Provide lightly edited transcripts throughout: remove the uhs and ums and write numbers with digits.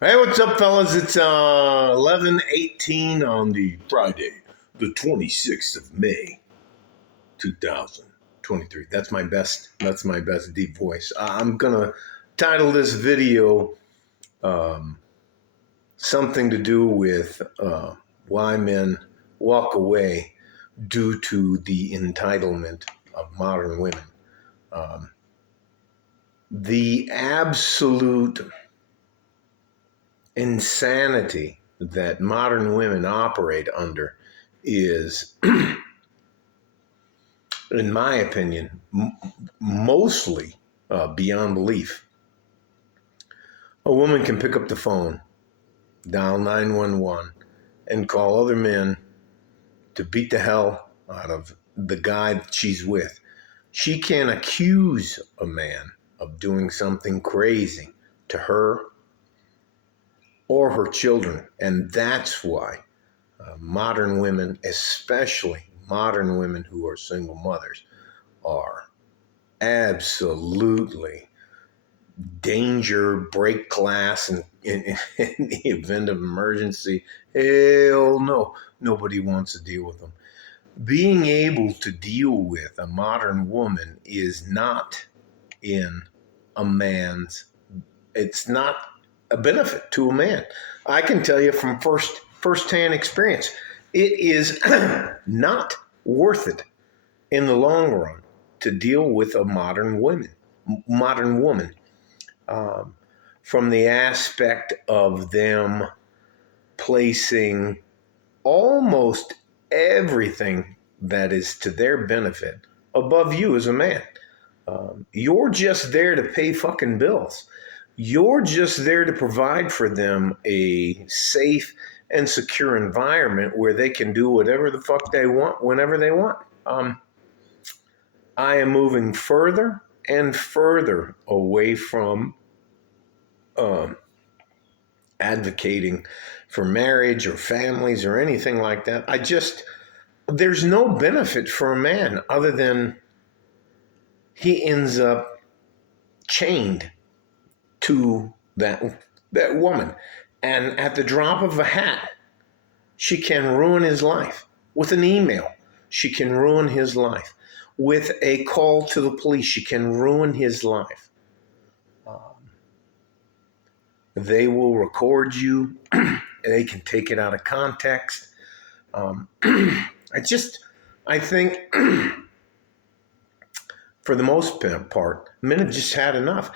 Hey, what's up, fellas? It's 11:18 on the Friday, the 26th of May, 2023. That's my best. That's my best deep voice. I'm gonna title this video um, something to do with why men walk away due to the entitlement of modern women. Um, the absolute insanity that modern women operate under is, in my opinion, mostly beyond belief. A woman can pick up the phone, dial 911, and call other men to beat the hell out of the guy that she's with. She can accuse a man of doing something crazy to her or her children, and that's why modern women, especially modern women who are single mothers, are absolutely danger, break glass, and in the event of emergency. Hell no, nobody wants to deal with them. Being able to deal with a modern woman is not in a man's, it's not a benefit to a man. I can tell you from firsthand experience, it is not worth it in the long run to deal with a modern woman, um, from the aspect of them placing almost everything that is to their benefit above you as a man. You're just there to pay fucking bills. You're just there to provide for them a safe and secure environment where they can do whatever the fuck they want whenever they want. I am moving further and further away from um, advocating for marriage or families or anything like that. There's no benefit for a man other than he ends up chained to that woman. And at the drop of a hat, she can ruin his life. With an email, she can ruin his life. With a call to the police, she can ruin his life. They will record you. They can take it out of context. I think for the most part, men have just had enough.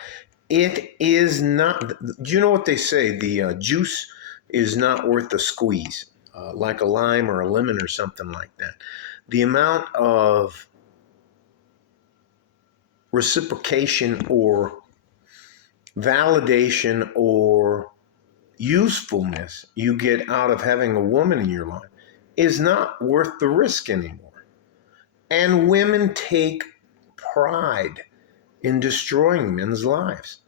It is not, do you know what they say? The juice is not worth the squeeze, like a lime or a lemon or something like that. The amount of reciprocation or validation or usefulness you get out of having a woman in your life is not worth the risk anymore. And women take pride in destroying men's lives.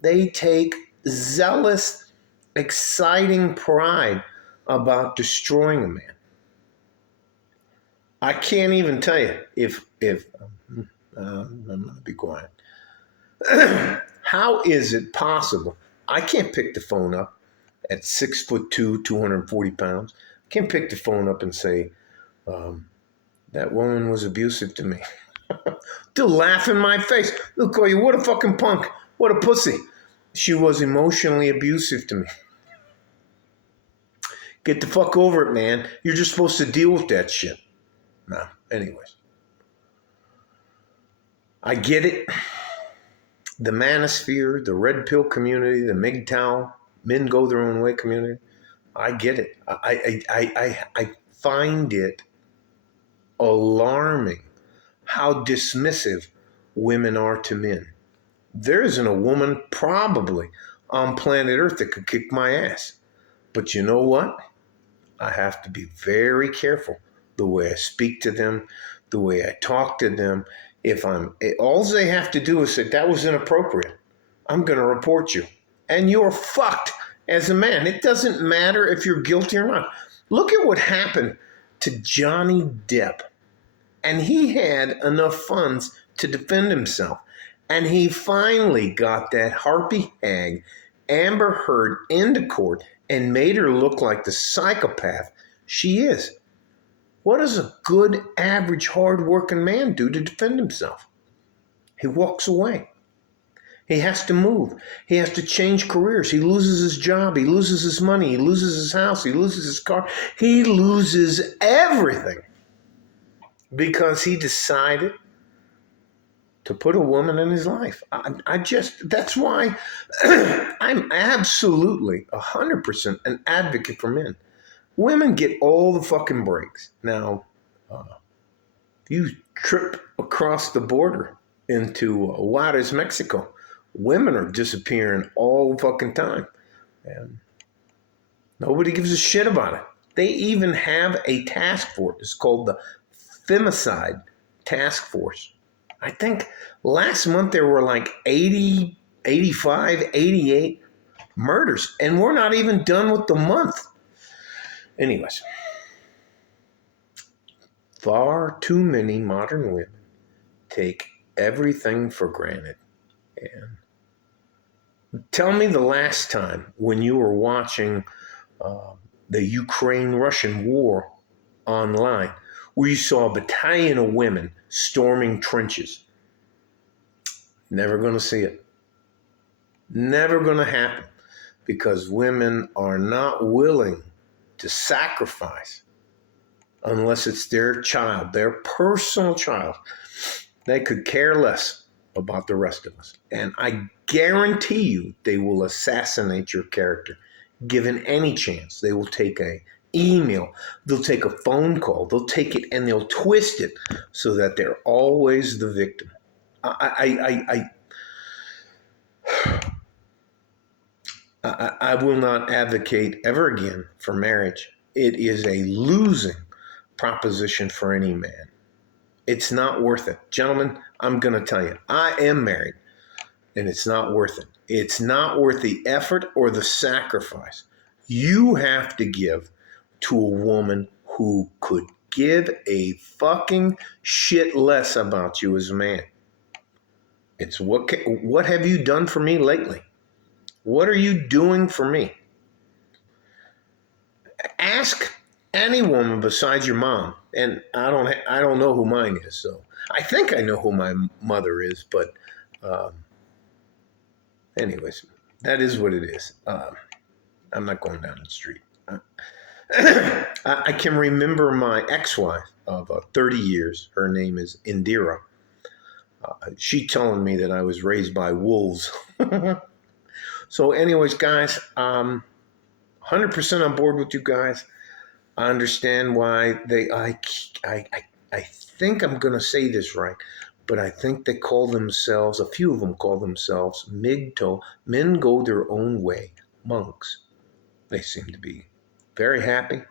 They take zealous, exciting pride about destroying a man. I can't even tell you if I'm going to be quiet. How is it possible? I can't pick the phone up at 6'2", 240 pounds. I can't pick the phone up and say, that woman was abusive to me. They'll laugh in my face. They'll call you, what a fucking punk. What a pussy. She was emotionally abusive to me. Get the fuck over it, man. You're just supposed to deal with that shit. No, anyways. I get it. The manosphere, the red pill community, the MGTOW, men go their own way community. I get it. I find it alarming how dismissive women are to men. There isn't a woman probably on planet Earth that could kick my ass. But you know what? I have to be very careful the way I speak to them, the way I talk to them. All they have to do is say, that was inappropriate. I'm going to report you. And you're fucked as a man. It doesn't matter if you're guilty or not. Look at what happened to Johnny Depp. And he had enough funds to defend himself. And he finally got that harpy hag Amber Heard into court and made her look like the psychopath she is. What does a good, average, hard-working man do to defend himself? He walks away. He has to move. He has to change careers. He loses his job. He loses his money. He loses his house. He loses his car. He loses everything because he decided to put a woman in his life. That's why I'm absolutely 100% an advocate for men. Women get all the fucking breaks. Now, you trip across the border into Juarez, Mexico. Women are disappearing all the fucking time. And nobody gives a shit about it. They even have a task force. It's called the Femicide Task Force. I think last month there were like 80, 85, 88 murders. And we're not even done with the month. Anyways. Far too many modern women take everything for granted. And tell me the last time when you were watching the Ukraine-Russian war online where you saw a battalion of women storming trenches. Never going to see it. Never going to happen because women are not willing to sacrifice unless it's their child, their personal child. They could care less about the rest of us. And I guarantee you they will assassinate your character. Given any chance, they will take an email, they'll take a phone call, they'll take it and they'll twist it so that they're always the victim. I will not advocate ever again for marriage. It is a losing proposition for any man. It's not worth it. Gentlemen, I'm going to tell you, I am married, and it's not worth it. It's not worth the effort or the sacrifice you have to give to a woman who could give a fucking shit less about you as a man. It's what have you done for me lately? What are you doing for me? Ask any woman besides your mom, and I don't know who mine is. So I think I know who my mother is, but anyways, that is what it is. I'm not going down the street. I can remember my ex-wife of 30 years. Her name is Indira. She telling me that I was raised by wolves. So anyways, guys, 100% on board with you guys. I understand why I think I'm going to say this right, but I think they call themselves, a few of them call themselves MGTOW, men go their own way, monks. They seem to be very happy.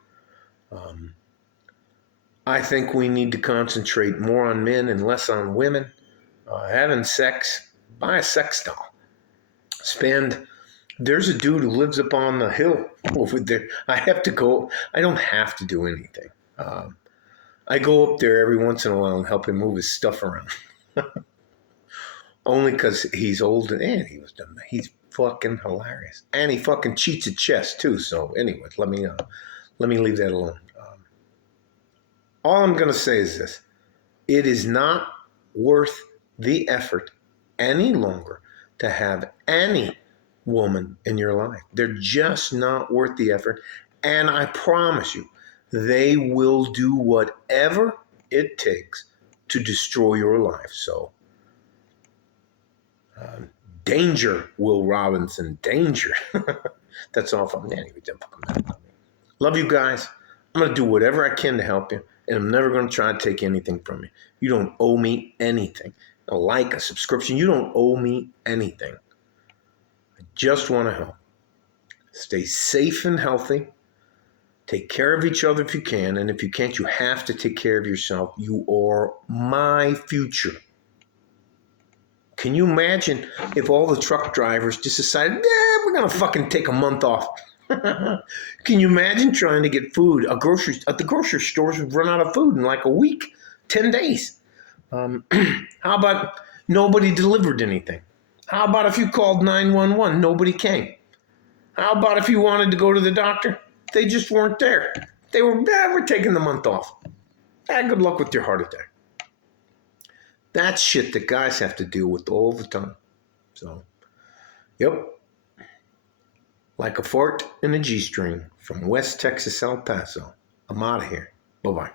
I think we need to concentrate more on men and less on women. Having sex, buy a sex doll. There's a dude who lives up on the hill over there. I don't have to do anything. I go up there every once in a while and help him move his stuff around. Only because he's old and he's fucking hilarious. And he fucking cheats at chess too. So anyways, let me leave that alone. All I'm going to say is this. It is not worth the effort any longer to have any woman in your life. They're just not worth the effort. And I promise you, they will do whatever it takes to destroy your life. So, danger, Will Robinson, danger. That's all from Danny. Love you guys. I'm going to do whatever I can to help you. And I'm never going to try to take anything from you. You don't owe me anything. A like, a subscription, you don't owe me anything. I just want to help. Stay safe and healthy. Take care of each other if you can. And if you can't, you have to take care of yourself. You are my future. Can you imagine if all the truck drivers just decided, we're going to fucking take a month off? Can you imagine trying to get food? The grocery stores would run out of food in like a week, 10 days. How about nobody delivered anything? How about if you called 911, nobody came? How about if you wanted to go to the doctor? They just weren't there. We're taking the month off. Good luck with your heart attack. That's shit that guys have to deal with all the time. So, yep. Like a fart in a G-string from West Texas, El Paso. I'm out of here. Bye-bye.